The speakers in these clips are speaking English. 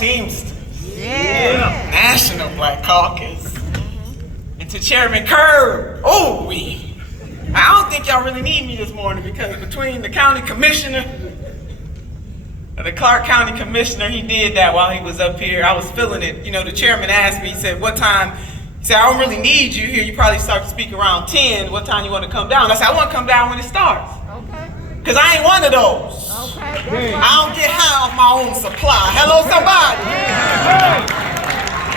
Teamsters. National Black Caucus. And to Chairman Curb, I don't think y'all really need me this morning, because between the county commissioner, the Clark County commissioner, he did that while he was up here. I was feeling it. You know, the chairman asked me, he said, what time? He said, I don't really need you here. You probably start to speak around 10. What time you want to come down? I said, I want to come down when it starts. Okay. Because I ain't one of those. Okay. I don't get high off my own supply. Hello, somebody.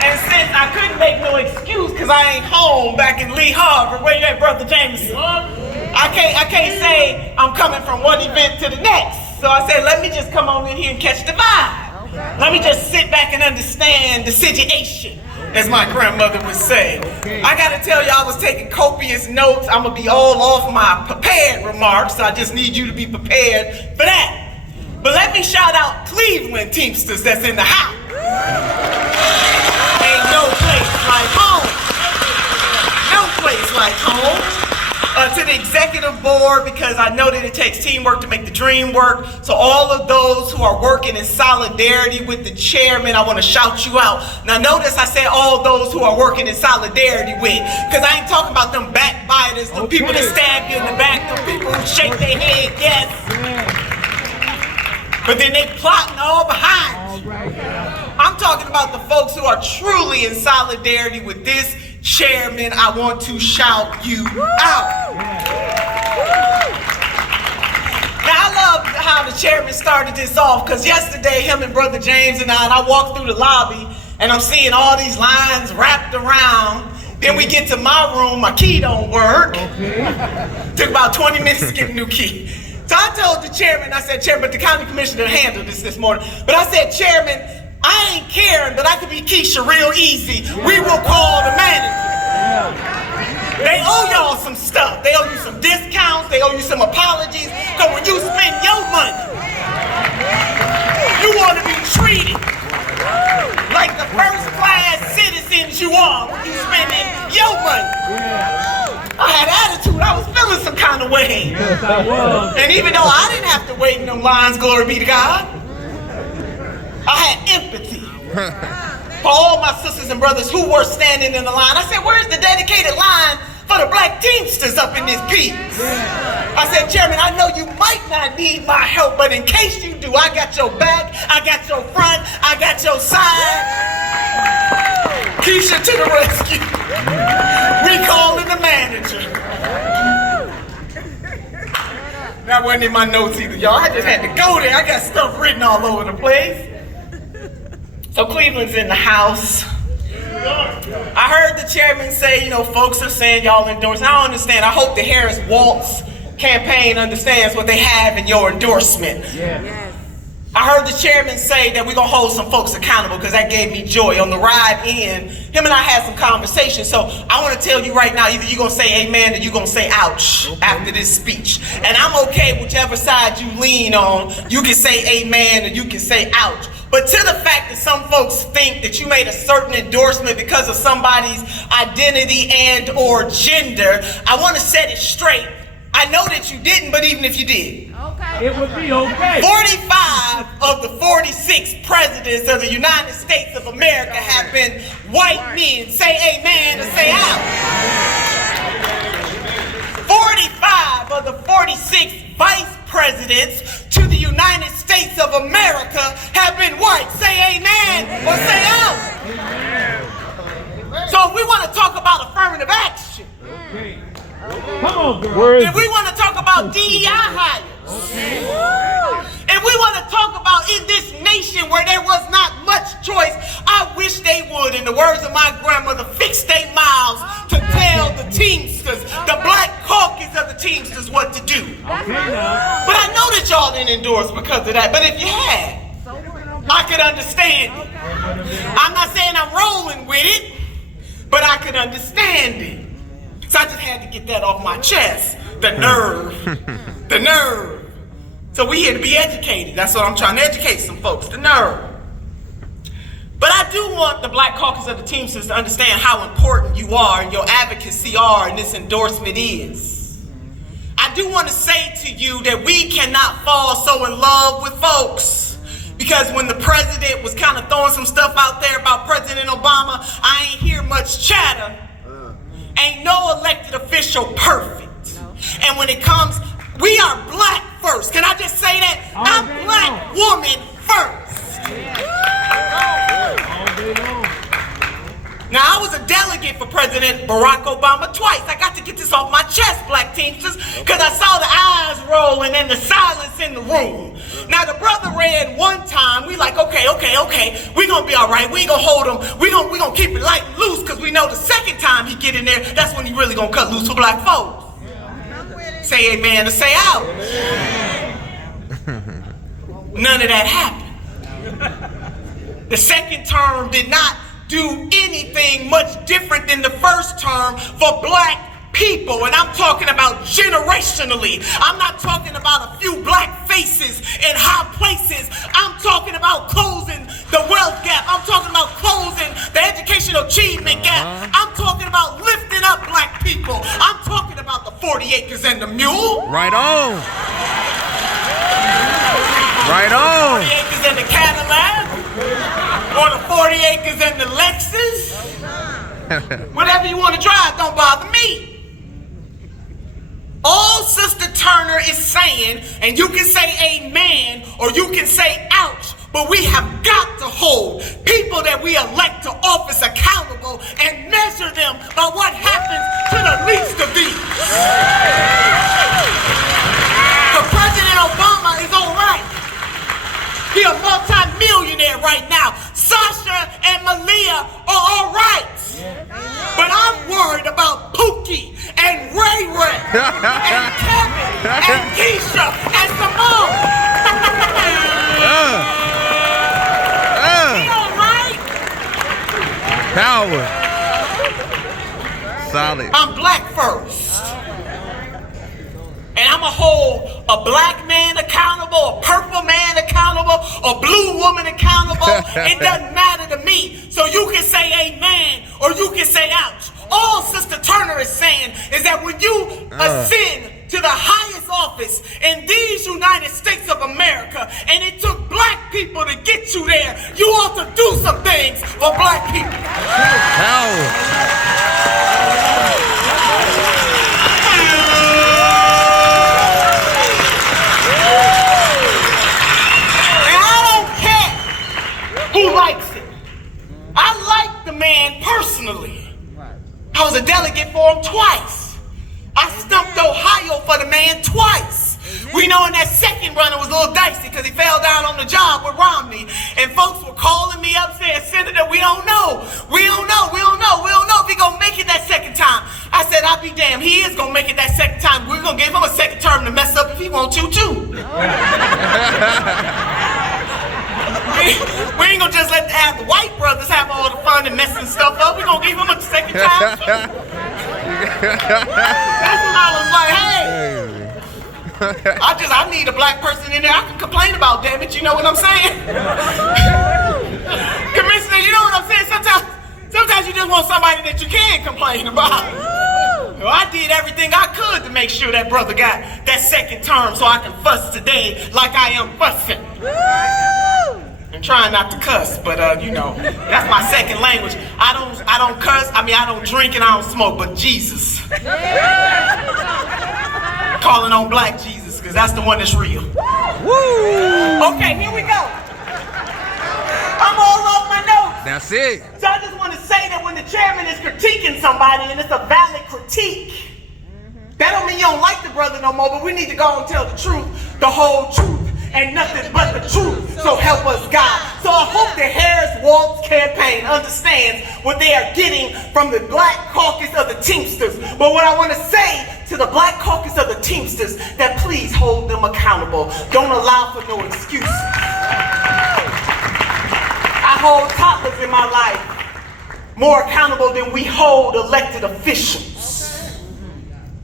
And since I couldn't make no excuse because I ain't home back in Lee Harbor, where you at, Brother Jameson? I can't say I'm coming from one event to the next. So I said, let me just come on in here and catch the vibe. Okay. Let me just sit back and understand the situation, as my grandmother would say. Okay. I gotta tell you, I was taking copious notes. I'm gonna be all off my prepared remarks, so I just need you to be prepared for that. But let me shout out Cleveland Teamsters that's in the house. Ain't no place like home. No place like home. To the executive board, because I know that it takes teamwork to make the dream work. So all of those who are working in solidarity with the chairman, I want to shout you out. Now notice I said all those who are working in solidarity with, because I ain't talking about them backbiters, them people that stab you in the back, them people who shake their head, yes. But then they plotting all behind you. I'm talking about the folks who are truly in solidarity with this chairman. I want to shout you out. Now I love how the chairman started this off, because yesterday him and Brother James and I walked through the lobby and I'm seeing all these lines wrapped around. Then we get to my room, my key don't work. Took about 20 minutes to get a new key. So I told the chairman, I said, Chairman, but the county commissioner handled this morning. But I said, Chairman, I ain't caring, but I could be Keisha real easy. We will call the manager. They owe y'all some stuff. They owe you some discounts. They owe you some apologies. Because when you spend your money, you want to be treated like the first class citizens you are when you spending your money. I had attitude. I was feeling some kind of way. Yes, I was. And even though I didn't have to wait in them lines, glory be to God, I had empathy for all my sisters and brothers who were standing in the line. I said, where's the dedicated line for the Black Teamsters up in this piece? I said, Chairman, I know you might not need my help, but in case you do, I got your back, I got your front, I got your side. Keisha to the rescue. We calling the manager. That wasn't in my notes either, y'all. I just had to go there. I got stuff written all over the place. So Cleveland's in the house. I heard the chairman say, folks are saying y'all endorse. I don't understand. I hope the Harris Waltz campaign understands what they have in your endorsement. Yeah. I heard the chairman say that we're going to hold some folks accountable, because that gave me joy. On the ride in, him and I had some conversation. So I want to tell you right now, either you're going to say amen or you're going to say ouch after this speech. And I'm okay whichever side you lean on. You can say amen or you can say ouch. But to the fact that some folks think that you made a certain endorsement because of somebody's identity and or gender, I want to set it straight. I know that you didn't, but even if you did, okay, it would be okay. 45 of the 46 presidents of the United States of America have been white men. Say amen or say out. 45 of the 46 vice presidents to the United States of America have been white. Say amen or say out. So if we want to talk about affirmative action, come on, girl. if we want to talk about DEI hires, if we want to talk about in this nation where there was not much choice, I wish they would, in the words of my grandmother, fix their mouths to tell the Teamsters, the Black Caucus of the Teamsters, what to do. But I know that y'all didn't endorse because of that. But if you had, I could understand it. I'm not saying I'm rolling with it, but I could understand it. So I just had to get that off my chest. The nerve. The nerve. So we here to be educated. That's what I'm trying to educate some folks. The nerve. But I do want the Black Caucus of the Teamsters to understand how important you are and your advocacy are and this endorsement is. I do want to say to you that we cannot fall so in love with folks because when the president was kind of throwing some stuff out there about President Obama, I ain't hear much chatter. Ain't no elected official perfect. And when it comes, we are black first. Can I just say that? I'm black woman first. Now, I was a delegate for President Barack Obama twice. I got to get this off my chest, Black Teamsters, because I saw the eyes rolling and the silence in the room. Now, the brother read one time. We like, okay. We gonna be all right. We ain't gonna hold him. We gonna keep it light and loose, because we know the second time he get in there, that's when he really gonna cut loose for black folks. Say amen or say out. None of that happened. The second term did not do anything much different than the first term for black people. And I'm talking about generationally. I'm not talking about a few black faces in high places. I'm talking about closing the wealth gap. I'm talking about closing the educational achievement gap. I'm talking about lifting up black people. I'm talking about the 40 acres and the mule. Right on. Right on. 40 acres and the Cadillac. Or the 40 acres and the Lexus. Whatever you want to drive, don't bother me. All Sister Turner is saying, and you can say amen or you can say ouch, but we have got to hold people that we elect to office accountable and measure them by what happens to the least of these. But President Obama is all right. He's a multi-millionaire right now. Sasha and Malia are all right. But I'm worried about Pookie and Ray Ray and Kevin and Keisha and Simone. He all right? Power. Solid. I'm black first. And I'm going to hold a black man accountable, a purple man accountable, a blue woman accountable. It doesn't matter to me. So you can say amen or you can say ouch. All Sister Turner is saying is that when you ascend to the highest office in these United States of America, and it took black people to get you there, you ought to do some things for black people. Who likes it? I like the man personally. I was a delegate for him twice. I stumped Ohio for the man twice. We know in that second run it was a little dicey because he fell down on the job with Romney. And folks were calling me up saying, Senator, we don't know. We don't know if he's going to make it that second time. I said, I'll be damned. He is going to make it that second time. We're going to give him a second term to mess up if he wants to, too. We ain't gonna just let the white brothers have all the fun and messing stuff up. We're gonna give them a second time. That's when I was like, hey, I need a black person in there I can complain about, damn it, you know what I'm saying? Commissioner, you know what I'm saying? Sometimes you just want somebody that you can complain about. Well, I did everything I could to make sure that brother got that second term so I can fuss today like I am fussing. I'm trying not to cuss, but you know, that's my second language. I don't cuss, I don't drink and I don't smoke, but Jesus. Calling on black Jesus, because that's the one that's real. Okay, here we go. I'm all off my notes. That's it. So I just want to say that when the chairman is critiquing somebody and it's a valid critique, that don't mean you don't like the brother no more, but we need to go and tell the truth, the whole truth, and nothing but the truth. So help us God. So I hope the Harris Waltz campaign understands what they are getting from the Black Caucus of the Teamsters. But what I want to say to the Black Caucus of the Teamsters, that please hold them accountable. Don't allow for no excuses. I hold toddlers in my life more accountable than we hold elected officials.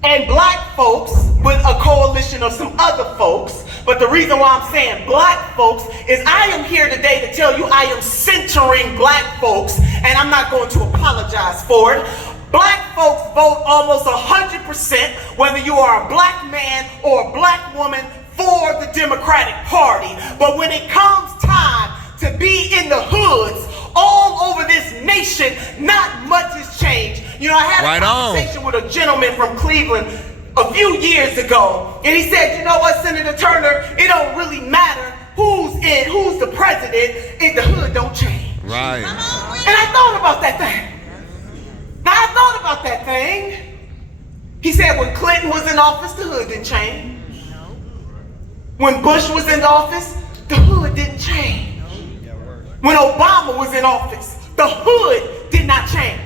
And black folks with a coalition of some other folks. But the reason why I'm saying black folks is I am here today to tell you I am centering black folks, and I'm not going to apologize for it. Black folks vote almost 100%, whether you are a black man or a black woman, for the Democratic Party. But when it comes time to be in the hoods all over this nation, not much has changed. You know, I had a conversation with a gentleman from Cleveland a few years ago, and he said, you know what, Senator Turner, it don't really matter who's the president, if the hood don't change. Right. And I thought about that thing. Now, I thought about that thing. He said when Clinton was in office, the hood didn't change. When Bush was in office, the hood didn't change. When Obama was in office, the hood did not change.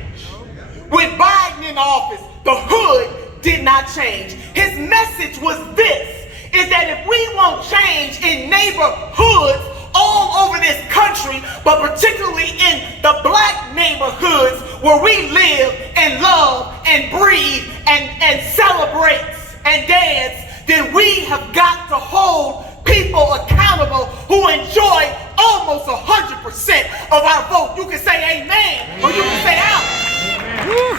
With Biden in office, the hood did not change. His message was this, is that if we won't change in neighborhoods all over this country, but particularly in the black neighborhoods where we live and love and breathe and celebrate and dance, then we have got to hold people accountable who enjoy almost 100% of our vote. You can say amen or you can say out. You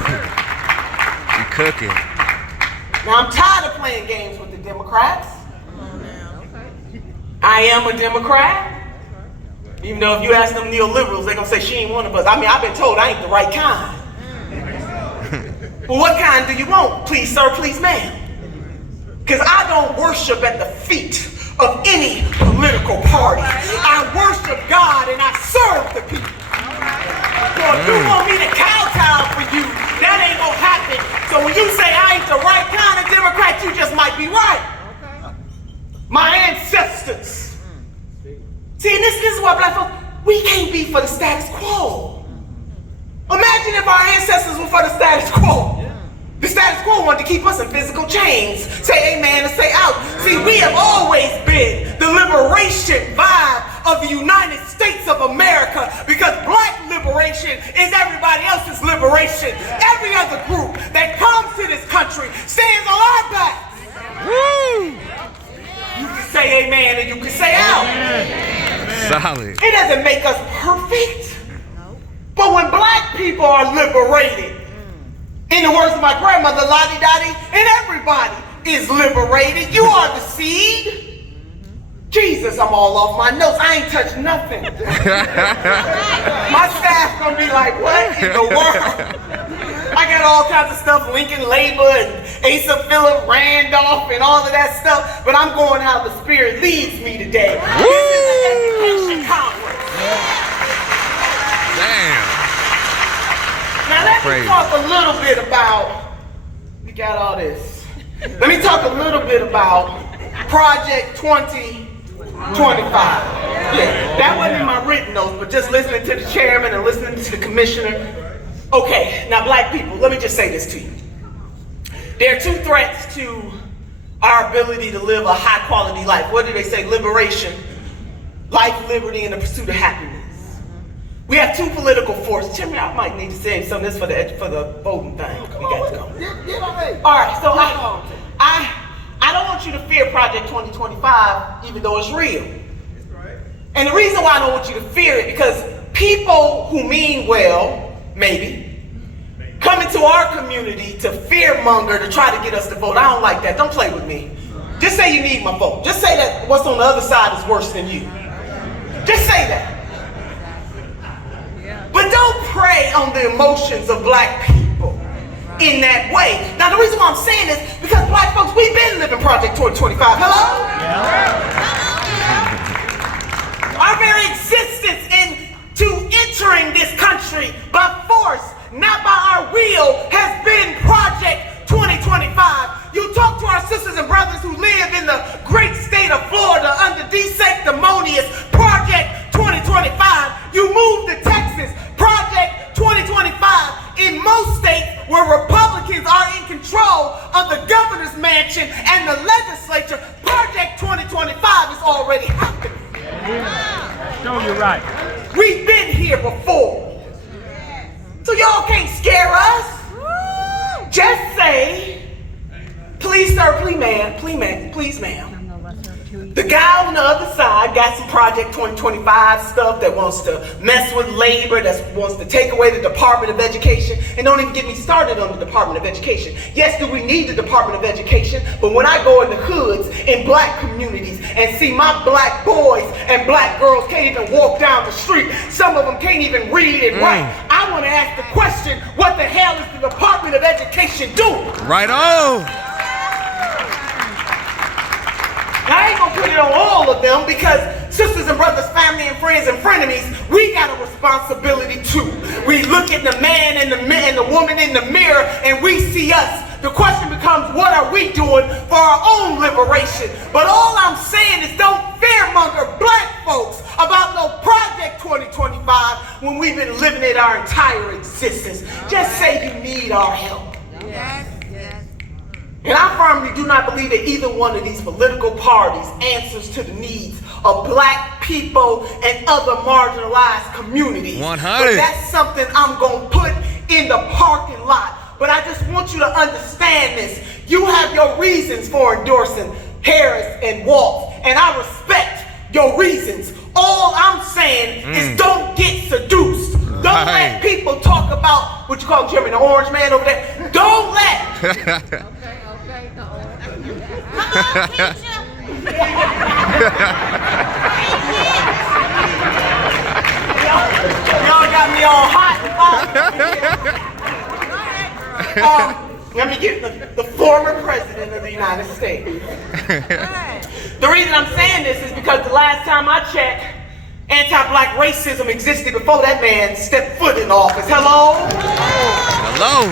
cooking. Now I'm tired of playing games with the Democrats. I am a Democrat. Even though if you ask them neoliberals, they're gonna say she ain't one of us. I mean, I've been told I ain't the right kind. But what kind do you want? Please, sir, please, ma'am. Because I don't worship at the feet of any political party. I worship God and I serve the people. So if you want me to kowtow for you, that ain't gonna happen. So when you say I ain't the right kind of Democrat, you just might be right. My ancestors. See, and this is why black folks, we can't be for the status quo. Imagine if our ancestors were for the status quo. The status quo wanted to keep us in physical chains. Say amen and say out. See, we have always been the liberation vibe of the United States of America because black liberation is everybody else's liberation. Every other group that comes to this country stands on our back. Woo! You can say amen and you can say out. Solid. It doesn't make us perfect. But when black people are liberated, in the words of my grandmother, Lottie Dottie, and everybody is liberated. You are the seed. Jesus, I'm all off my notes. I ain't touched nothing. My staff gonna be like, what in the world? I got all kinds of stuff, Lincoln Labor and Asa Philip Randolph and all of that stuff, but I'm going how the Spirit leads me today. This is an education conference. Damn. Now let me talk a little bit about, we got all this. Let me talk a little bit about Project 2025. Yeah, that wasn't in my written notes, but just listening to the chairman and listening to the commissioner. Okay, now black people, let me just say this to you. There are two threats to our ability to live a high quality life. What do they say? Liberation, life, liberty, and the pursuit of happiness. We have two political forces. Jimmy, I might need to say some of this for the voting thing. We got to go. All right, so I don't want you to fear Project 2025, even though it's real. And the reason why I don't want you to fear it, because people who mean well, maybe, come into our community to fearmonger to try to get us to vote. I don't like that. Don't play with me. Just say you need my vote. Just say that what's on the other side is worse than you. Just say that. But don't prey on the emotions of black people in that way. Now the reason why I'm saying this, because black folks, we've been living Project 2025. Hello? Our very existence into entering this country by force, not by our will, has been Project 2025. You talk to our sisters and brothers who live in the great state of Florida under de-sanctimonious Project 2025. You move to Texas, Project 2025. In most states where Republicans are in control of the governor's mansion and the legislature, Project 2025 is already happening. No, you're right. We've been here before. So y'all can't scare us. Just say, please sir, please ma'am, The guy on the other side got some Project 2025 stuff that wants to mess with labor, that wants to take away the Department of Education, and don't even get me started on the Department of Education. Yes, do we need the Department of Education? But when I go in the hoods, in black communities, and see my black boys and black girls can't even walk down the street, some of them can't even read and write, I want to ask the question, what the hell is the Department of Education doing? Right on. Now, I ain't gonna put it on all of them because sisters and brothers, family and friends and frenemies, we got a responsibility too. We look at the man and the woman in the mirror and we see us. The question becomes, what are we doing for our own liberation? But all I'm saying is don't fearmonger black folks about no Project 2025 when we've been living it our entire existence. Just say you need our help. Yes, yes. And I firmly do not believe that either one of these political parties answers to the needs of black people and other marginalized communities. 100. But that's something I'm going to put in the parking lot. But I just want you to understand this. You have your reasons for endorsing Harris and Waltz, and I respect your reasons. All I'm saying is don't get seduced. Don't let people talk about what you call Jimmy the Orange Man over there. Don't let. Okay, the orange. Come on, teacher. Y'all got me all hot and let me get the former president of the United States. The reason I'm saying this is because the last time I checked, anti-black racism existed before that man stepped foot in office. Hello? Hello.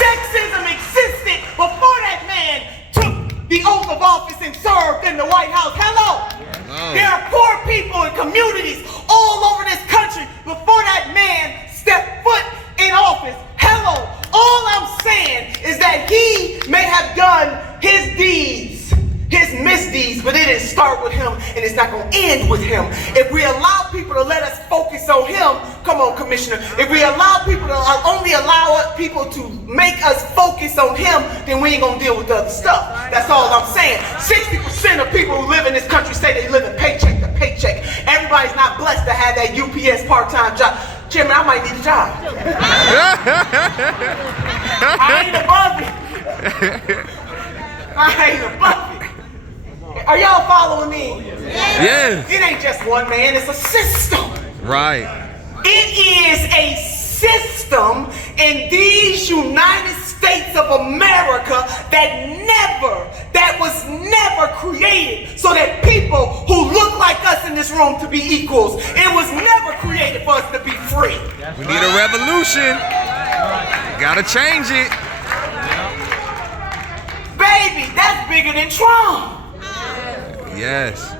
Sexism existed before that man took the oath of office and served in the White House. Hello? There are poor people and communities all over this country before that man stepped foot in office. Hello? All I'm saying is that he may have done his deeds, his misdeeds, but it didn't start with him and it's not going to end with him. If we allow people to let us focus on him, come on, Commissioner, if we allow people to only allow people to make us focus on him, then we ain't going to deal with the other stuff. That's all I'm saying. 60% of people who live in this country say they live in paycheck to paycheck. Everybody's not blessed to have that UPS part-time job. Chairman, I might need a job. I ain't above it. I ain't above it. Are y'all following me? Yes. It ain't just one man, it's a system. Right. It is a system in these United States of America that was never created so that people who look like us in this room to be equals. It was never created for us to be free. We need a revolution. Gotta change it. Baby, that's bigger than Trump. Yes.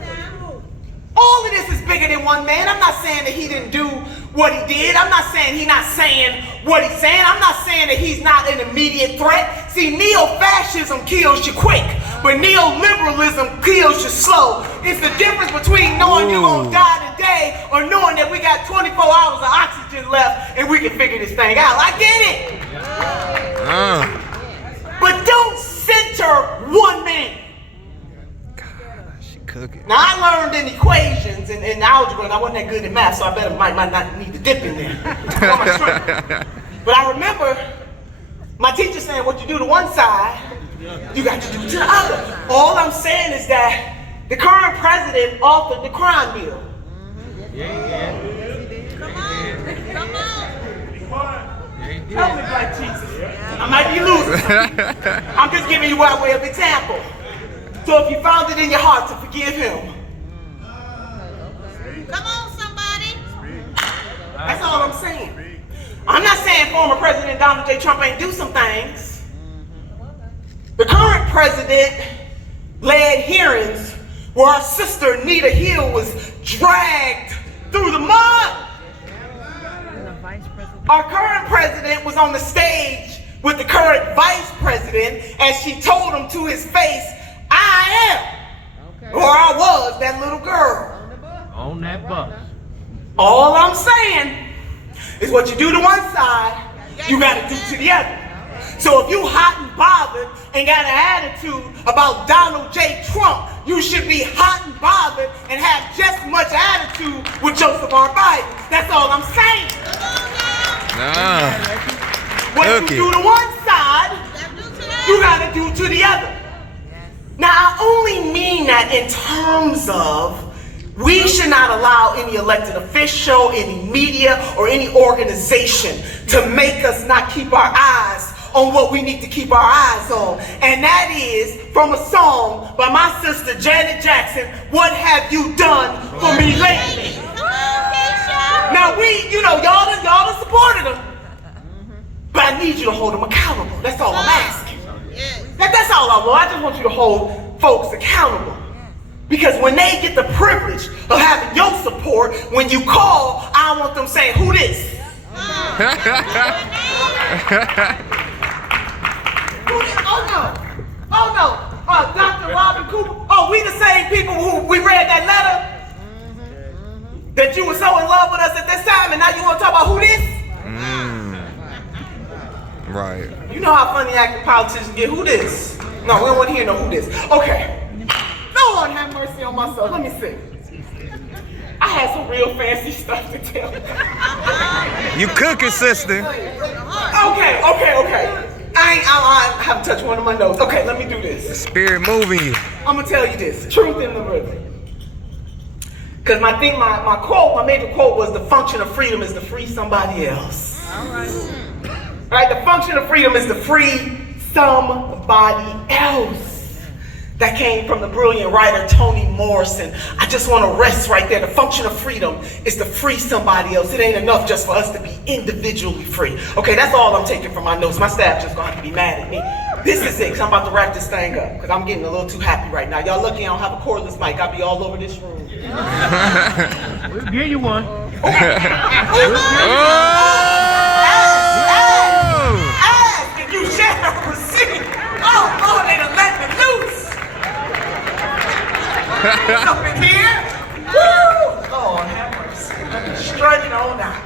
All of this is bigger than one man. I'm not saying that he didn't do what he did. I'm not saying he's not saying what he's saying. I'm not saying that he's not an immediate threat. See, neo-fascism kills you quick, but neoliberalism kills you slow. It's the difference between knowing you're going to die today or knowing that we got 24 hours of oxygen left and we can figure this thing out. I get it. But don't center one man. Cooking. Now, I learned in equations and in algebra, and I wasn't that good in math, so I might not need to dip in there. But I remember my teacher saying, what you do to one side, you got to do to the other. All I'm saying is that the current president authored the crime bill. Come on. Help me, Black Jesus. I might be losing. I'm just giving you by way of example. So if you found it in your heart to forgive him, Come on, somebody. that's all I'm saying. I'm not saying former President Donald J. Trump ain't do some things. The current president led hearings where our sister Anita Hill was dragged through the mud. Our current president was on the stage with the current vice president as she told him to his face, I am, or I was that little girl. On that bus. All I'm saying is what you do to one side, you gotta do to the other. So if you hot and bothered and got an attitude about Donald J. Trump you should be hot and bothered and have just as much attitude with Joseph R. Biden. That's all I'm saying. Nah. What you do to one side, you gotta do to the other. Now, I only mean that in terms of we should not allow any elected official, any media, or any organization to make us not keep our eyes on what we need to keep our eyes on. And that is from a song by my sister Janet Jackson, What Have You Done For Me Lately? Now y'all done supported them, but I need you to hold them accountable. That's all I'm asking. That's all I want. I just want you to hold folks accountable. Because when they get the privilege of having your support, when you call, I want them saying, who this? Oh no. Dr. Robin Cooper. Oh, we the same people who we read that letter that you were so in love with us at this time, and now you want to talk about who this? Right. You know how funny acting politicians get. Who this? No, we don't want to hear no who this. Okay. Lord have mercy on my soul. Let me see. I had some real fancy stuff to tell you. You cooking, sister. Okay. I haven't touched one of my notes. Okay, let me do this. The spirit moving you. I'm gonna tell you this. Truth in the rhythm. Because my major quote was, the function of freedom is to free somebody else. All right, the function of freedom is to free somebody else. That came from the brilliant writer Toni Morrison. I just want to rest right there. The function of freedom is to free somebody else. It ain't enough just for us to be individually free. Okay, that's all I'm taking from my notes. My staff just gonna have to be mad at me. This is it, because I'm about to wrap this thing up, because I'm getting a little too happy right now. Y'all lucky I don't have a cordless mic. I'll be all over this room. We'll give you one. Can you share a receipt? Oh, Lord, they done let me loose. Up in here. Woo! Lord have mercy. I'm strutting on out.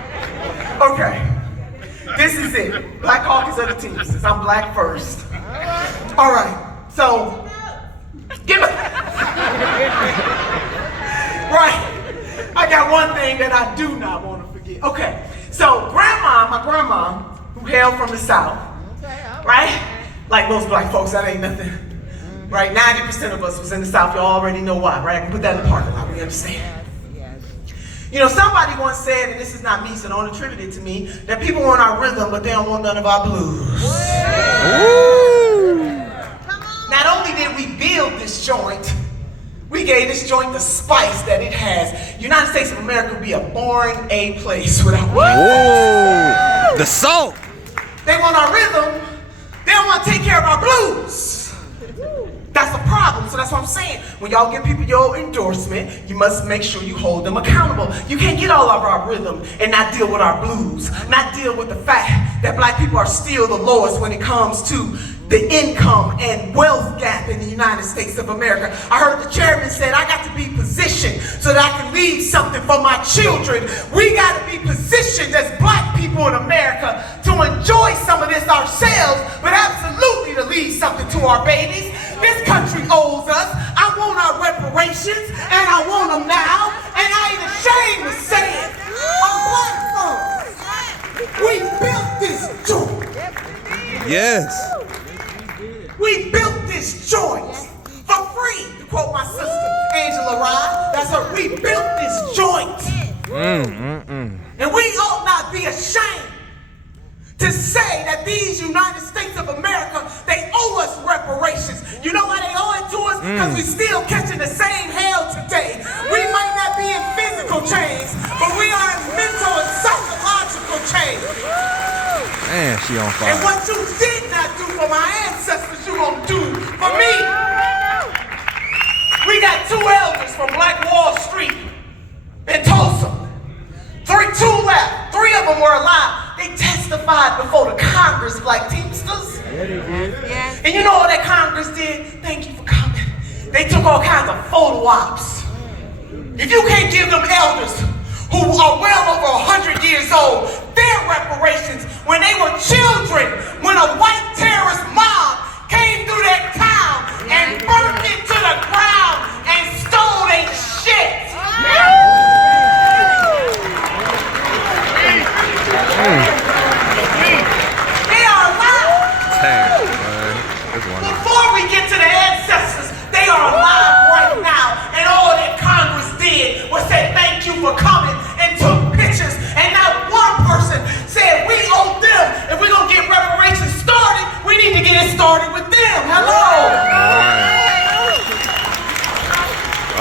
Okay. This is it. Black Caucus of the Teamsters. I'm black first. All right. So, give me. Right. I got one thing that I do not want to forget. Okay. So, my grandma, who hailed from the South, right? Like most black folks, that ain't nothing. Right, 90% of us was in the South. You already know why, right? I can put that in the parking lot. We understand. You know, somebody once said, and this is not me, so don't attribute it to me, that people want our rhythm, but they don't want none of our blues. Ooh. Not only did we build this joint, we gave this joint the spice that it has. United States of America would be a boring A place without Whoa. The salt. They want our rhythm. They don't want to take care of our blues. That's a problem, so that's what I'm saying. When y'all give people your endorsement, you must make sure you hold them accountable. You can't get all of our rhythm and not deal with our blues, not deal with the fact that black people are still the lowest when it comes to the income and wealth gap in the United States of America. I heard the chairman said, I got to be positioned so that I can leave something for my children. We got to be positioned as black people in America to enjoy some of this ourselves, but absolutely to leave something to our babies. This country owes us. I want our reparations, and I want them now, and I ain't ashamed to say it. I'm black folks. We built this joint. Yes. We built this joint for free, to quote my sister, Angela Rye. That's her. We built this joint. And we ought not be ashamed to say that these United States of America, they owe us reparations. You know why they owe it to us? Because we still catching the same hell today. We might not be in physical chains, but we are in mental and psychological chains. Man, she on fire. And what you did not do for my ancestors, you gonna do for me. We got 2 elders from Black Wall Street in Tulsa. 2 left. 3 of them were alive. They testified before the Congress, Black Teamsters. Yeah, they did. Yes. And you know what that Congress did? Thank you for coming. They took all kinds of photo ops. If you can't give them elders who are well over 100 years old their reparations when they were children, when a white terrorist mob came through that town and burned it to the ground before we get to the ancestors, they are alive right now. And all that Congress did was say thank you for coming and took pictures. And not one person said we owe them. If we're going to get reparations started, we need to get it started with them. Hello.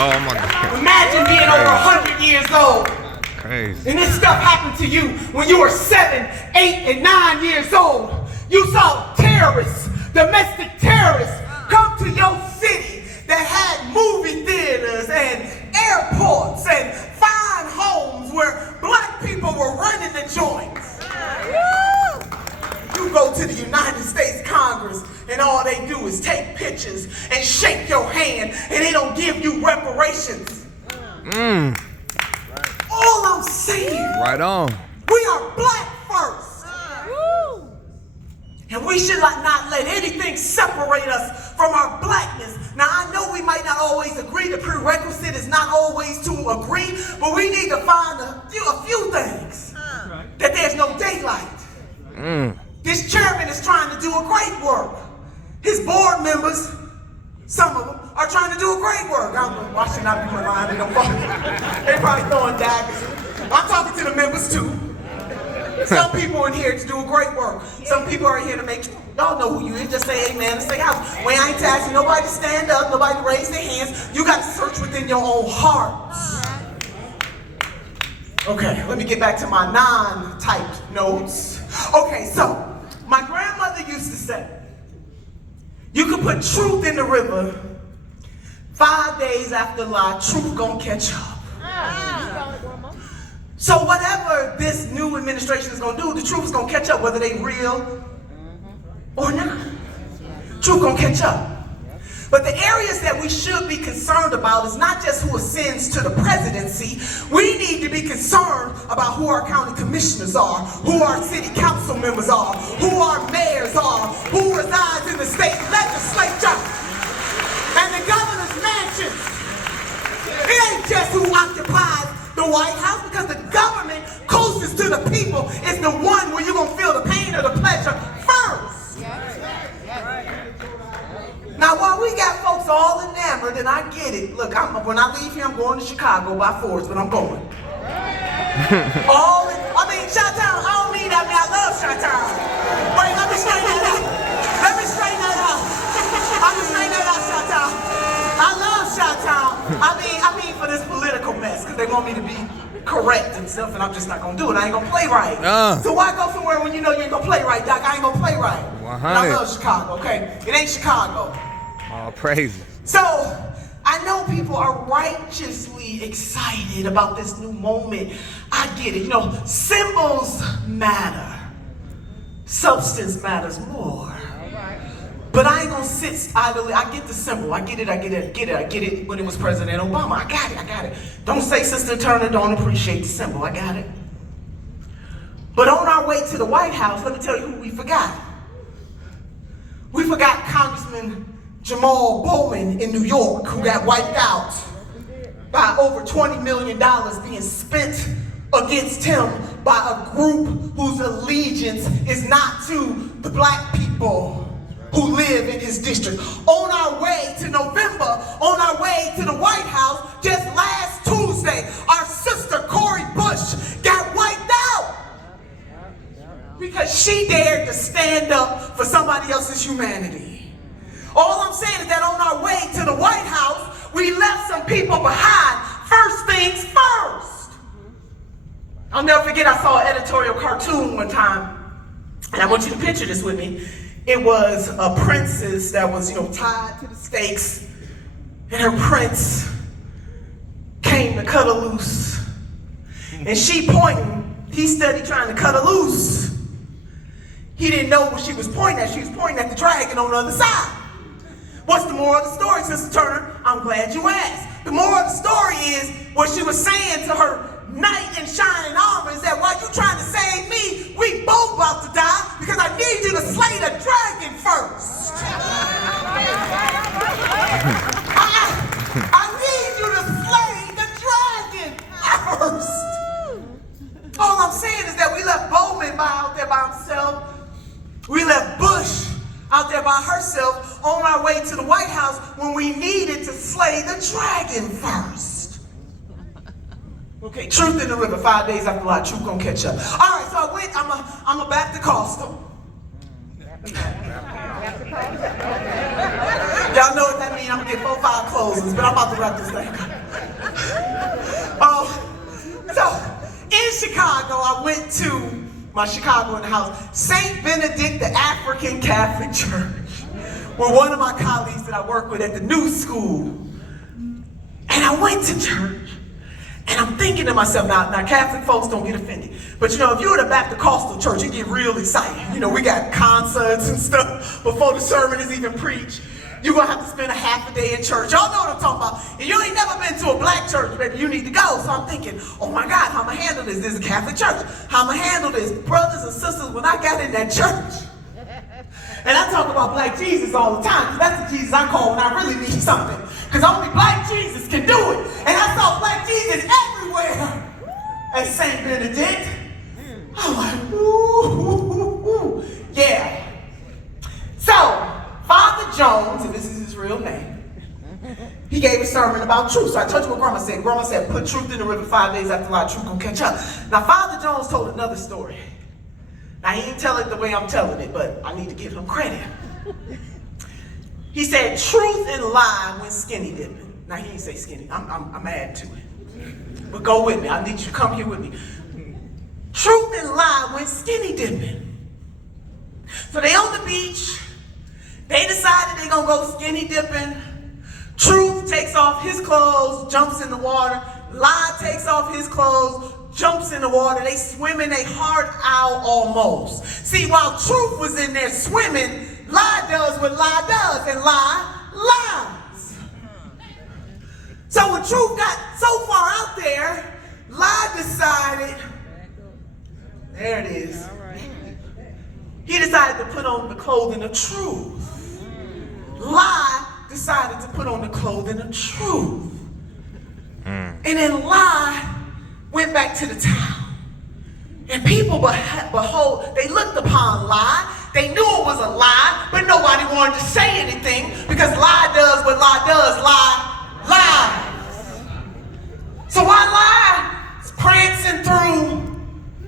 Oh my God. Imagine being over 100 years old. Crazy. And this stuff happened to you when you were 7, 8, and 9 years old. You saw terrorists, domestic terrorists, come to your city that had movie theaters and airports and fine homes where black people were running the joints. You go to the United States Congress and all they do is take pictures and shake your hand and they don't give you reparations. All I'm saying, Right on. we are black first. And we should not let anything separate us from our blackness. Now, I know we might not always agree. The prerequisite is not always to agree, but we need to find a few things. That there's no daylight. This chairman is trying to do a great work. His board members, some of them, are trying to do a great work. I should not be lying. They probably throwing daggers. I'm talking to the members too. Some people are in here to do a great work. Some people are here to make, y'all know who you is. Just say amen and stay out. We ain't asking nobody to stand up, nobody to raise their hands. You got to search within your own hearts. Okay, let me get back to my non-typed notes. Okay, so my grandmother used to say, you can put truth in the river, 5 days after lie, truth gonna catch up. So whatever this new administration is gonna do, the truth is gonna catch up, whether they real or not. Truth gonna catch up. But the areas that we should be concerned about is not just who ascends to the presidency. We need to be concerned about who our county commissioners are, who our city council members are, who our mayors are, who resides in the state legislature and the governor's mansions. It ain't just who occupies the White House, because the government closest to the people is the one where you're going to feel the pain or the pleasure first. Now, while we got folks all enamored, and I get it, look, when I leave here, I'm going to Chicago by force, but I'm going. Chi-Town, I don't mean that, I love Chi-Town. Wait, let me straighten that out. I'm just straighten that out, Chi-Town. I love Chi-Town. I mean for this political mess, because they want me to be correct and stuff, and I'm just not going to do it. I ain't going to play right. So why go somewhere when you know you ain't going to play right, Doc? I ain't going to play right. I love Chicago, okay? It ain't Chicago. All praises. So, I know people are righteously excited about this new moment. I get it. You know, symbols matter. Substance matters more. But I ain't gonna sit idly. I get the symbol. I get it when it was President Obama. I got it. Don't say Sister Turner don't appreciate the symbol. I got it. But on our way to the White House, let me tell you who we forgot. We forgot Congressman Jamal Bowman in New York, who got wiped out by over $20 million being spent against him by a group whose allegiance is not to the black people who live in his district. On our way to November, on our way to the White House, just last Tuesday, our sister Cori Bush got wiped out because she dared to stand up for somebody else's humanity. All I'm saying is that on our way to the White House, we left some people behind. First things first. I'll never forget, I saw an editorial cartoon one time, and I want you to picture this with me. It was a princess that was, tied to the stakes, and her prince came to cut her loose. And she pointing, he steady trying to cut her loose. He didn't know what she was pointing at. She was pointing at the dragon on the other side. What's the moral of the story, Sister Turner? I'm glad you asked. The moral of the story is what she was saying to her knight in shining armor is that while you trying to save me, we both about to die because I need you to slay the dragon first. I need you to slay the dragon first. All I'm saying is that we left Bowman out there by himself. We left Bush out there by herself. on our way to the White House when we needed to slay the dragon first. Okay, truth in the river, 5 days after lie, truth gonna catch up. All right, so I went, I'm a Baptist-costal. Y'all know what that means. I'm gonna get 4 or 5 closings, but I'm about to wrap this thing up. So in Chicago, I went to my Chicago in the house, St. Benedict, the African Catholic Church, with one of my colleagues that I work with at the new school. And I went to church, and I'm thinking to myself, now Catholic folks don't get offended, but you know, if you're at a Baptist church, you get real excited. You know, we got concerts and stuff before the sermon is even preached. You're gonna have to spend a half a day in church. Y'all know what I'm talking about. And you ain't never been to a black church, baby, you need to go. So I'm thinking, oh my God, how am I handle this? This is a Catholic church. How am I handle this? Brothers and sisters, when I got in that church, and I talk about black Jesus all the time, because that's the Jesus I call when I really need something. Because only black Jesus can do it. And I saw black Jesus everywhere at St. Benedict. I'm like, ooh, yeah. So, Father Jones, and this is his real name, he gave a sermon about truth. So I told you what Grandma said. Grandma said, put truth in the river 5 days after lie, truth gonna catch up. Now, Father Jones told another story. Now, he didn't tell it the way I'm telling it, but I need to give him credit. He said, truth and lie went skinny dipping. Now, he didn't say skinny. I'm adding to it. But go with me. I need you to come here with me. Truth and lie went skinny dipping. So they on the beach. They decided they're going to go skinny dipping. Truth takes off his clothes, jumps in the water. Lie takes off his clothes, jumps in the water. They swimming a hard hour almost. See, while truth was in there swimming, lie does what lie does, and lie lies. So when truth got so far out there, lie decided, there it is. He decided to put on the clothing of truth. Lie decided to put on the clothing of truth. And then lie went back to the town. And people, behold, they looked upon lie. They knew it was a lie, but nobody wanted to say anything because lie does what lie does. Lie lies. So while lie is prancing through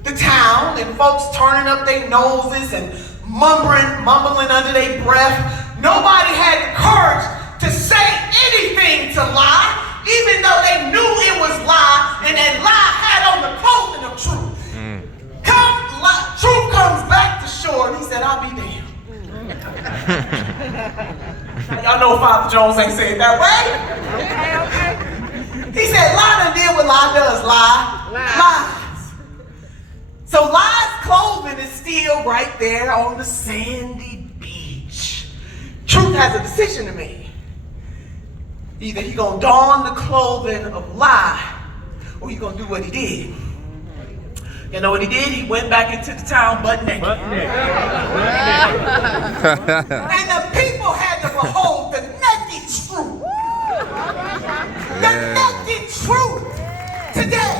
the town and folks turning up their noses and mumbling under their breath, nobody had the courage to say anything to lie, even though they knew it was lie, and that lie had on the clothing of truth. Truth comes back to shore, and he said, I'll be damned. Y'all know Father Jones ain't said it that way. Okay. He said, lie done did what lie does, lies. So lie's clothing is still right there on the sandy beach. Truth has a decision to make. Either he gonna don the clothing of lie, or he gonna do what he did. You know what he did? He went back into the town butt naked. And the people had to behold the naked truth. The naked truth today.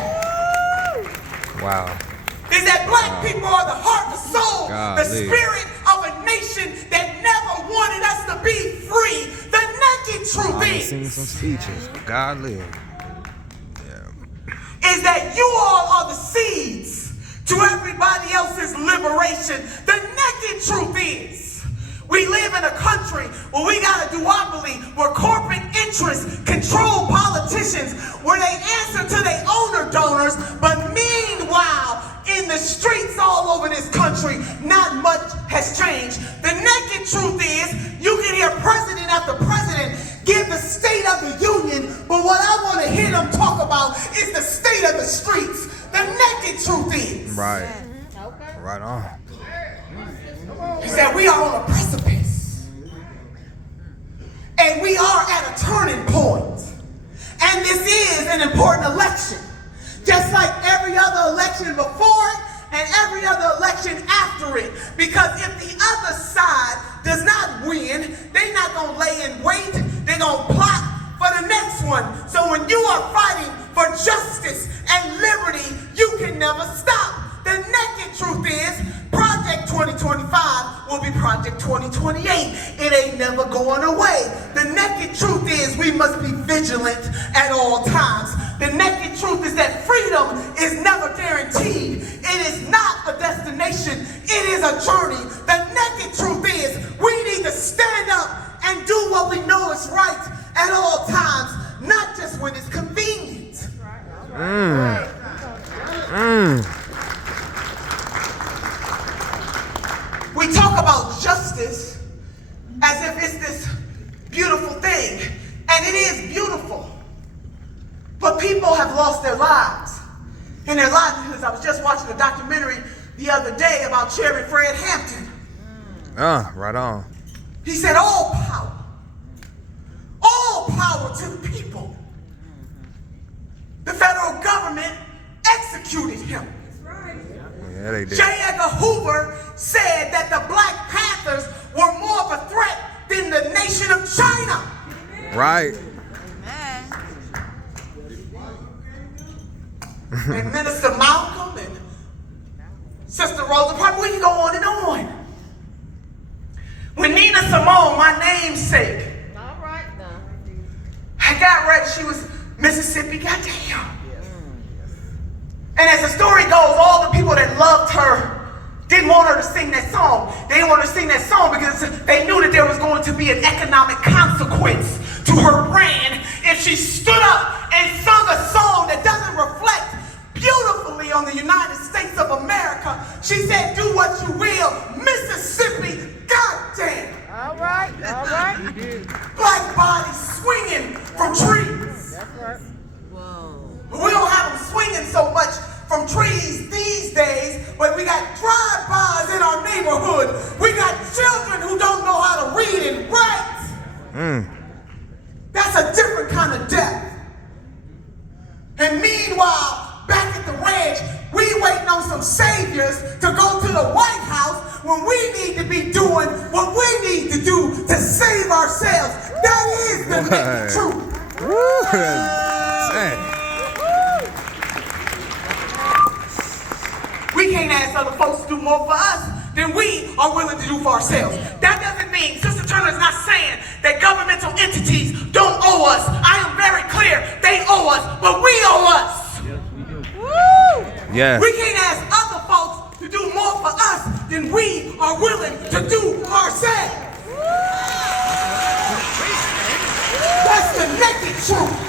Wow. Is that black people are the heart, the soul, the spirit of a nation that never wanted us to be free. The naked truth I've seen some speeches. God live. Is that you all are the seeds to everybody else's liberation. The naked truth is, we live in a country where we got a duopoly, where corporate interests control politicians, where they answer to their owner donors, but meanwhile, in the streets all over this country, not much has changed. The naked truth is, you can hear president after president give the state of the union, but what I want to hear them talk about is the state of the streets. The naked truth is. Right. Right on. He said we are on a precipice. And we are at a turning point. And this is an important election. Just like every other election before it and every other election after it. Because if the other side does not win, they're not going to lay in wait. They're going to plot for the next one. So when you are fighting for justice and liberty, you can never stop. The naked truth is, Project Project 2025 will be Project 2028. It ain't never going away. The naked truth is we must be vigilant at all times. The naked truth is that freedom is never guaranteed. It is not a destination. It is a journey. The naked truth is we need to stand up and do what we know is right at all times, not just when it's convenient. We talk about justice as if it's this beautiful thing, and it is beautiful. But people have lost their lives and their livelihoods. I was just watching a documentary the other day about Cherry Fred Hampton. Right on. He said all power to the people. The federal government executed him. Yeah, they did. J. Edgar Hoover said that the Black Panthers were more of a threat than the nation of China. Right. And Minister Malcolm and Sister Rosa Parks, we can go on and on. When Nina Simone, my namesake, I got ready, she was Mississippi, goddamn. And as the story goes, all the people that loved her didn't want her to sing that song. They didn't want her to sing that song because they knew that there was going to be an economic consequence to her brand if she stood up and sung a song that doesn't reflect beautifully on the United States of America. She said, do what you will, Mississippi, goddamn. All right. Black bodies swinging from trees. That's right. But we don't have them swinging so much from trees these days, but we got drive-bys in our neighborhood. We got children who don't know how to read and write. That's a different kind of death. And meanwhile, back at the ranch, we waiting on some saviors to go to the White House when we need to be doing what we need to do to save ourselves. That is the naked truth. We can't ask other folks to do more for us than we are willing to do for ourselves. That doesn't mean, Sister Turner's not saying that governmental entities don't owe us. I am very clear, they owe us, but we owe us. Yes, we do. Yeah. We can't ask other folks to do more for us than we are willing to do for ourselves. That's the naked truth.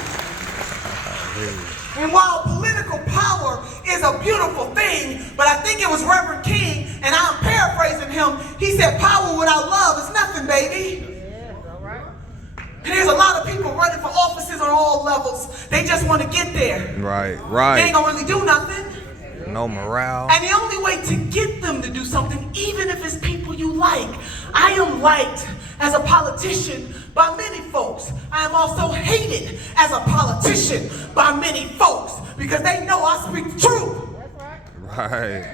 And while political power is a beautiful thing, but I think it was Reverend King, and I'm paraphrasing him, he said power without love is nothing, baby. And there's a lot of people running for offices on all levels. They just want to get there. Right. They ain't gonna really do nothing. No morale. And the only way to get them to do something, even if it's people you like, I am liked as a politician by many folks. I am also hated as a politician by many folks because they know I speak the truth. Right.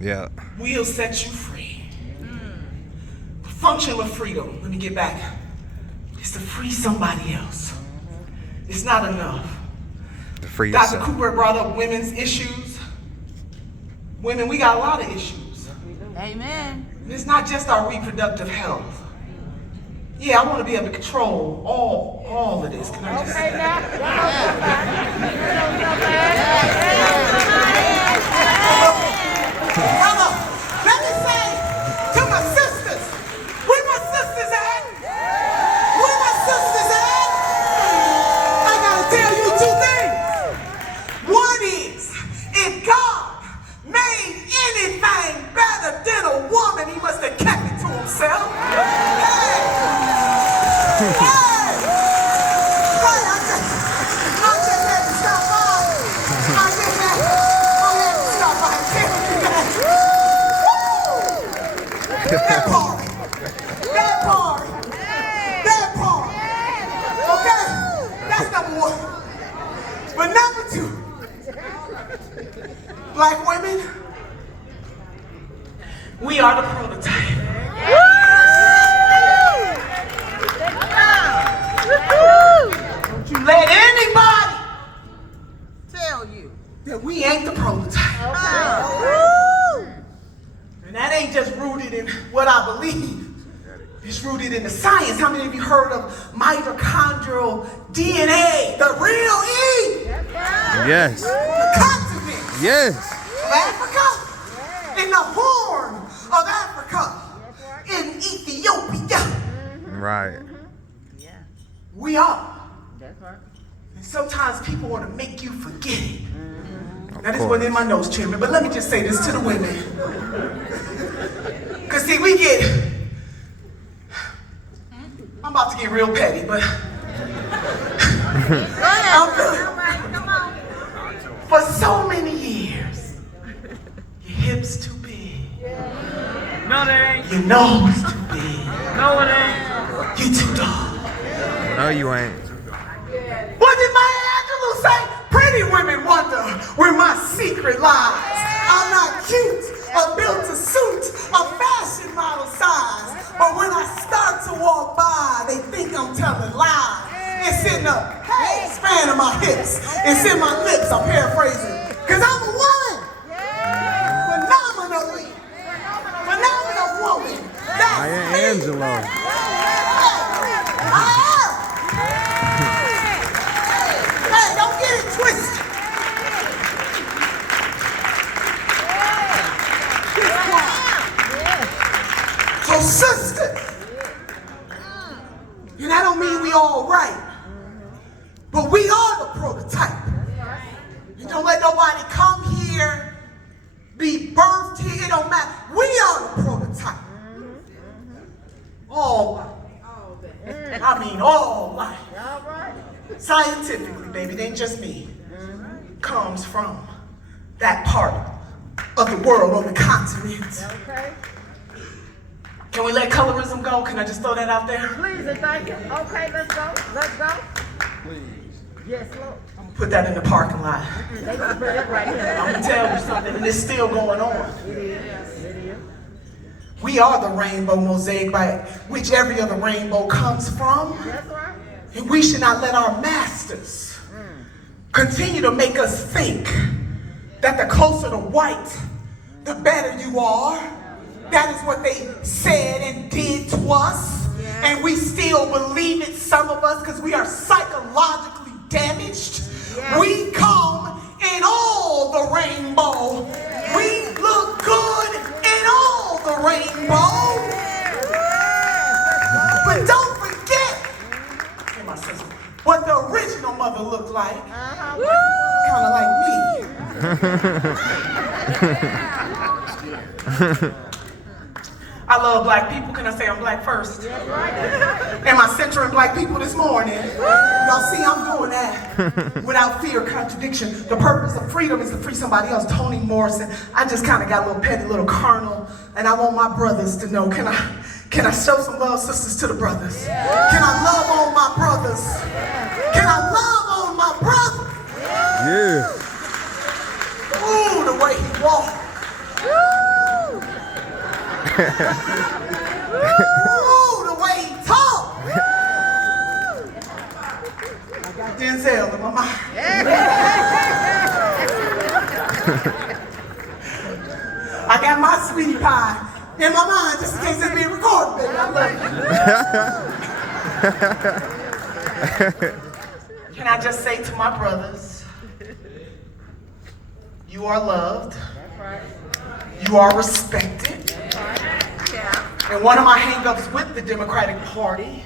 Yeah. We'll set you free. Function with freedom, let me get back, is to free somebody else. It's not enough. To free Dr. yourself. Cooper brought up women's issues. Women, we got a lot of issues. Amen. It's not just our reproductive health. Yeah, I want to be able to control all of this. Can I just say Brother, let me say to my sisters, where my sisters at? Where my sisters at? I gotta tell you two things. One is, if God made anything better than a woman, he must have kept it to himself. That part. Okay, that's number one. But number two, black women, we are the prototype. Don't you let anybody Tell you. ain't just rooted in what I believe. It's rooted in the science. How many of you heard of mitochondrial DNA? The real E. Yes. The continent. Yes. Of Africa. In the Horn of Africa. In Ethiopia. Right. We are. And sometimes people want to make you forget it. Now this wasn't in my notes, Chairman, but let me just say this to the women. Because see, I'm about to get real petty, but for so many years, your hips too big. No, they ain't. Your nose too big. No, it ain't. You too tall. No, you ain't. What did Maya Angelou say? Pretty women wonder where my secret lies. I'm not cute or built to suit a fashion model size. But when I start to walk by, they think I'm telling lies. It's in the span of my hips. It's in my lips, I'm paraphrasing. Because I'm a woman. Phenomenal woman. That's Maya me. Angelou. I am. Hey, don't get it twisted. So sisters, and I don't mean we all right, but we are the prototype. You don't let nobody come here, be birthed here, it don't matter. We are the prototype. All life. I mean all life. Scientifically, baby, it ain't just me. Comes from that part of the world on the continent. Can we let colorism go? Can I just throw that out there? Please and thank you. Okay, let's go. Let's go. Please. Yes, Lord. I'm gonna put that in the parking lot. They gonna put it right here. I'm gonna tell you something, and it's still going on. It is. We are the rainbow mosaic by which every other rainbow comes from. That's right. And we should not let our masters continue to make us think that the closer to white, the better you are. That is what they said and did to us. And we still believe it, some of us, because we are psychologically damaged. We come in all the rainbow. We look good in all the rainbow. But don't forget, hey, my sister, what the original mother looked like. Kind of like me. I love black people. Can I say I'm black first? Am I centering black people this morning? Y'all see I'm doing that without fear of contradiction. The purpose of freedom is to free somebody else. Toni Morrison. I just kind of got a little petty, little carnal, and I want my brothers to know. Can I show some love, sisters, to the brothers? Can I love on my brothers? Can I love on my brother? Yeah. Ooh, the way he walked. Ooh, the way he talk. I got Denzel in my mind. I got my sweetie pie in my mind just in case it's being recorded, baby. I love you. Can I just say to my brothers, you are loved. You are respected. And one of my hang-ups with the Democratic Party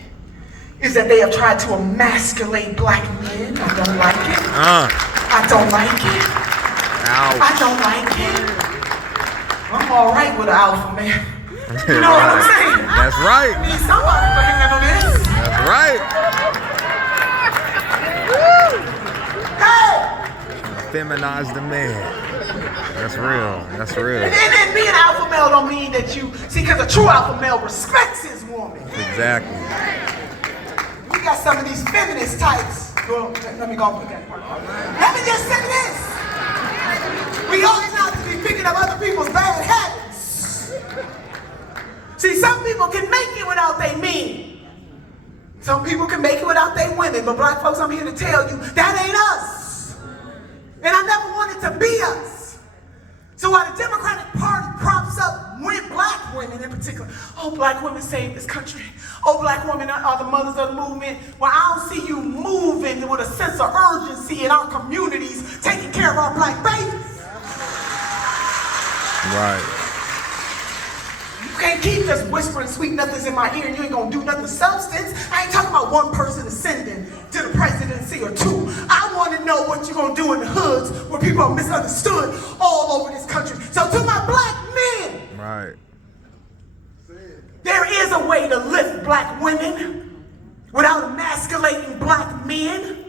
is that they have tried to emasculate black men. I don't like it. I don't like it. Ouch. I don't like it. I'm all right with an alpha man. You know what I'm saying? That's right. I need somebody to handle this. That's right. Hey! Feminize the man. That's real. That's real. And being alpha male don't mean that you see, because a true alpha male respects his woman. Exactly. We got some of these feminist types. Well, let me go and put that part. Let me just say this. We ought not to be picking up other people's bad habits. See, some people can make it without they men. Some people can make it without they women. But black folks, I'm here to tell you, that ain't us. And I never wanted to be us. So while the Democratic Party props up when black women in particular. Oh, black women save this country. Oh, black women are the mothers of the movement. Well, I don't see you moving with a sense of urgency in our communities, taking care of our black babies. Right. You can't keep just whispering sweet nothings in my ear and you ain't gonna do nothing substance. I ain't talking about one person ascending to the presidency or two. I wanna know what you're gonna do in the hoods where people are misunderstood all over this country. So to my black men, Right. there is a way to lift black women without emasculating black men.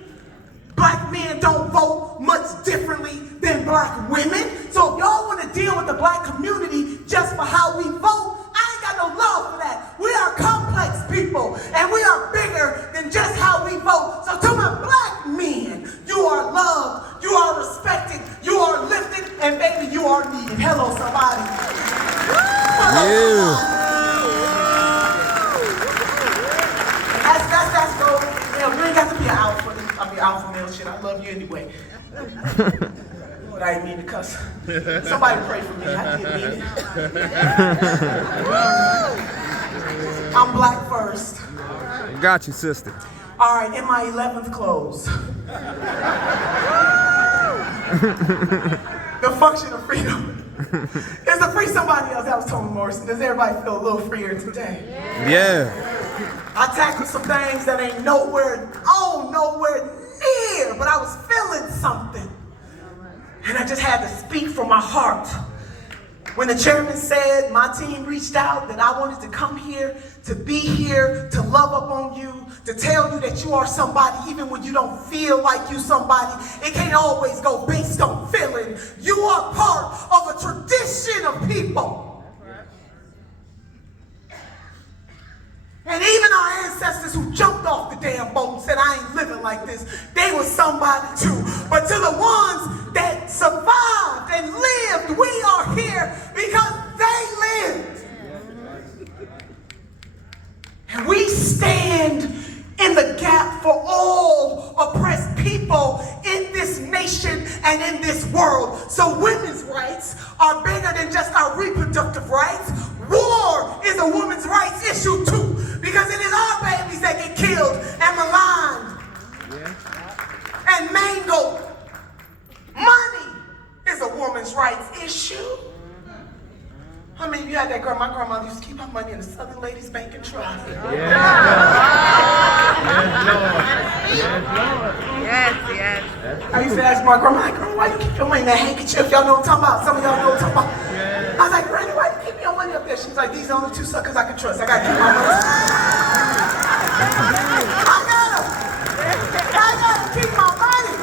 Black men don't vote much differently than black women. So if y'all want to deal with the black community just for how we vote, I ain't got no love for that. We are complex people, and we are bigger than just how we vote. So to my black men, you are loved, you are respected, you are lifted, and baby, you are needed. Hello, somebody. Hello, somebody. That's gold. You ain't got to be an alpha. I'll be alpha male shit. I love you anyway. Lord, I didn't mean to cuss. Somebody pray for me. I didn't mean it. I'm black first. Got you, sister. All right, in my 11th close. The function of freedom is to free somebody else. That was Toni Morrison. Does everybody feel a little freer today? Yeah. I tackled some things that ain't nowhere near, but I was feeling something. And I just had to speak from my heart. When the chairman said, my team reached out, that I wanted to come here, to be here, to love up on you, to tell you that you are somebody even when you don't feel like you somebody. It can't always go based on feeling. You are part of a tradition of people. And even our ancestors who jumped off the damn boat and said, I ain't living like this, they were somebody too. But to the ones that survived and lived, we are here because they lived. And we stand in the gap for all oppressed people in this nation and in this world. So women's rights are bigger than just our reproductive rights. War is a woman's rights issue too, because it is our babies that get killed and maligned and mangled. Money is a woman's rights issue. I mean, you had that girl, my grandmother used to keep her money in the Southern Ladies Bank and Trust. Yes. I used to ask my grandma, like, grandma, why you keep your money in that handkerchief? Y'all know what I'm talking about. Some of y'all know what I'm talking about. I was like, Granny, why you keep your money up there? She was like, these are the only two suckers I can trust. I gotta keep my money. I gotta keep my money.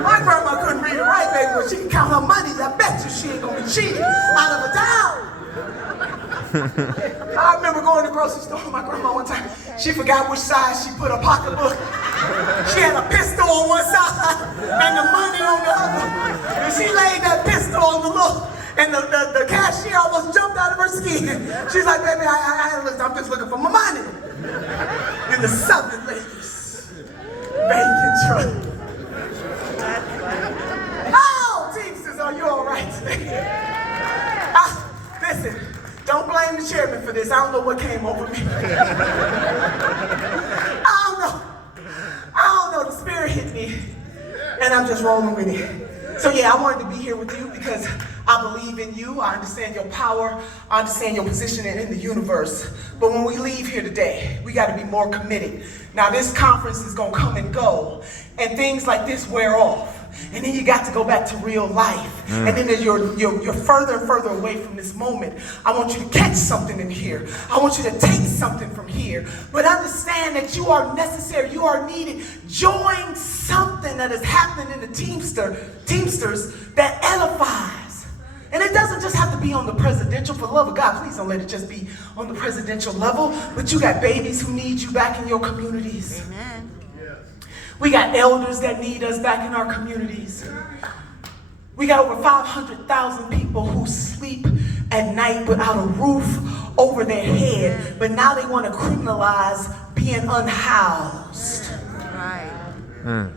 My grandma couldn't read or write, baby, but she can count her money. I bet you she ain't gonna be cheated out of a doubt. I remember going to the grocery store with my grandma one time. She forgot which side she put her pocketbook. She had a pistol on one side and the money on the other. And she laid that pistol on the look, and the cashier almost jumped out of her skin. She's like, baby, I'm just looking for my money. And the Southern Ladies Bank and Trust. Oh, Teamsters, are you all right today? Listen, don't blame the chairman for this. I don't know what came over me. I don't know. The spirit hit me, and I'm just rolling with it. So yeah, I wanted to be here with you because I believe in you. I understand your power. I understand your position in the universe. But when we leave here today, we got to be more committed. Now, this conference is going to come and go, and things like this wear off. And then you got to go back to real life. And then as you're further and further away from this moment, I want you to catch something in here. I want you to take something from here. But understand that you are necessary. You are needed. Join something that is happening in the Teamsters that edifies. And it doesn't just have to be on the presidential. For the love of God, please don't let it just be on the presidential level. But you got babies who need you back in your communities. Amen. We got elders that need us back in our communities. We got over 500,000 people who sleep at night without a roof over their head, but now they want to criminalize being unhoused. Right.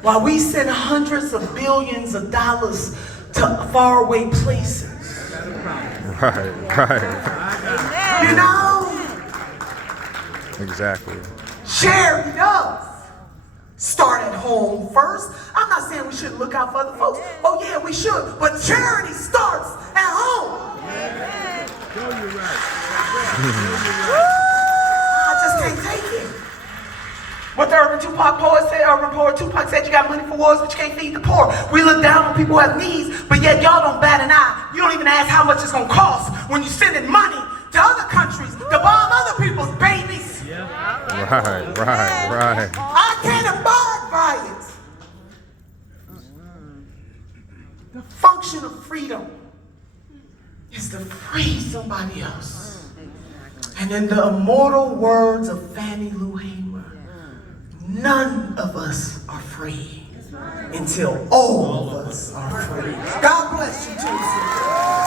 While we send hundreds of billions of dollars to faraway places, Right. You know? Exactly. Charity does start at home first. I'm not saying we shouldn't look out for other folks. Oh yeah, we should. But charity starts at home. I just can't take it. What the urban poet Tupac said, you got money for wars, but you can't feed the poor. We look down on people who have needs, but yet y'all don't bat an eye. You don't even ask how much it's gonna cost when you're sending money to other countries to bomb other people's babies. Right. I can't abide by it. The function of freedom is to free somebody else. And in the immortal words of Fannie Lou Hamer, none of us are free until all of us are free. God bless you, Jesus.